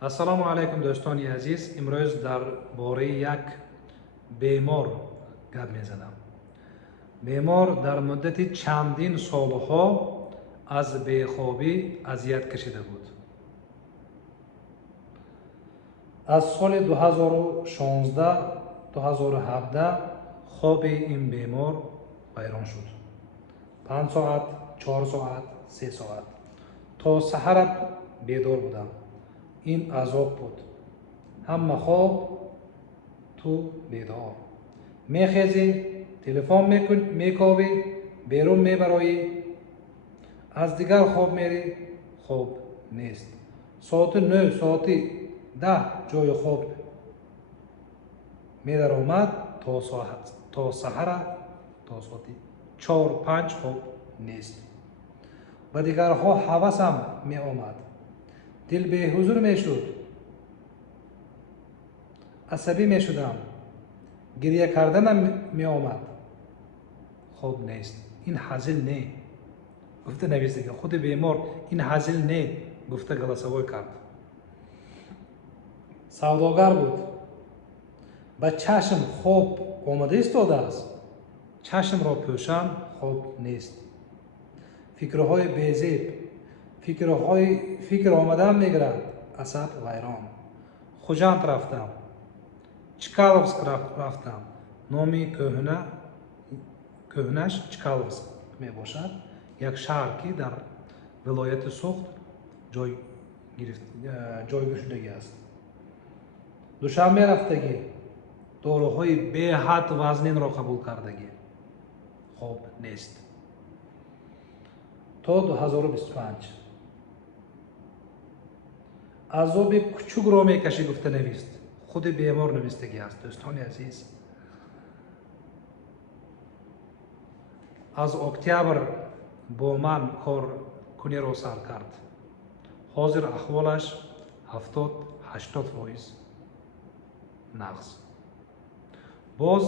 ассалому алайкум дӯстони азиз. имрӯз дар бораи як бемор гап мезанам. бемор дар муддати чандин солҳо аз бехобӣ азият кашида буд. аз соли 2016-2017 хоби ин бемор вайрон шуд. 5 соат, 4 соат, 3 соат то саҳараб бедор будам. ин азоб буд. ҳама хоб, ту бедор. мехезӣ, телефон мековӣ, берун мебароӣ, аз дигар хоб мерӣ, хоб нест. соати 9, соати 10 ҷои хоб медаромад, то саҳара, то соати 4-5 хоб нест. ба дигарҳо ҳавасам меомад. дил беҳузур мешуд, асабӣ мешудам, гирья карданам меомад. хоб нест. ин ҳазил не гуфта нависига. худи бемор ин ҳазил не гуфта галасовой кард. савдогар буд. ба чашм хоб омада истодааст. чашмро пӯшам, хоб нест. фикрҳои безеб, фикр омадан мегирад, асаб вайрон. хуҷанд рафтам, чкаловск рафтам. номи кӯҳнаш чкаловск мебошад. як шаҳр ки дар вилояти Суғд ҷойгиршудагӣ аст. душанбе рафтагӣ, доруҳои беҳад вазнинро қабул кардагӣ. хоб нест. то 2025 азоби кучукро мекашӣ гуфта навист. худи бемор навистагӣ аст. дӯстони азиз, аз октябр бо ман коркуниро сар кард. ҳозир аҳволаш 70-80% нағз. боз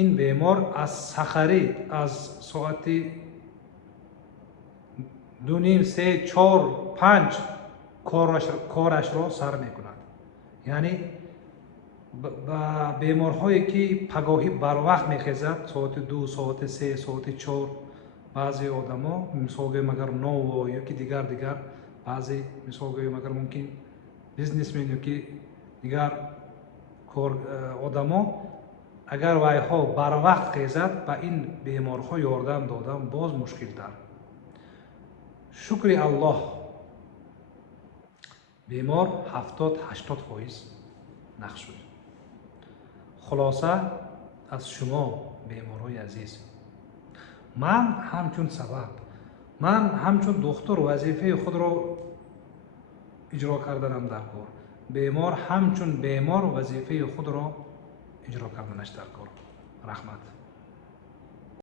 ин бемор аз сахарӣ аз соати 2, 3, 4, 5 корашро сар мекунад. яъне ба беморҳое ки пагоҳӣ барвақт мехезад, соати 2, соати 3, соати 4, баъзе одамо мисол гӯем агар ново ёки дигар баъзе мисол гӯем агар мумкин бизнесмен ёки дигар одамо агар вайҳо барвақт хезад, ба ин беморҳо ёрдам додан боз мушкилтар. шукри аллоҳ, бемор 70-80% нағз шуд. хулоса аз шумо беморҳои азиз, ман ҳамчун сабаб, ман ҳамчун духтур вазифаи худро иҷро карданам дар кор. бемор ҳамчун бемор вазифаи худро иҷро карданаш дар кор. рахмат.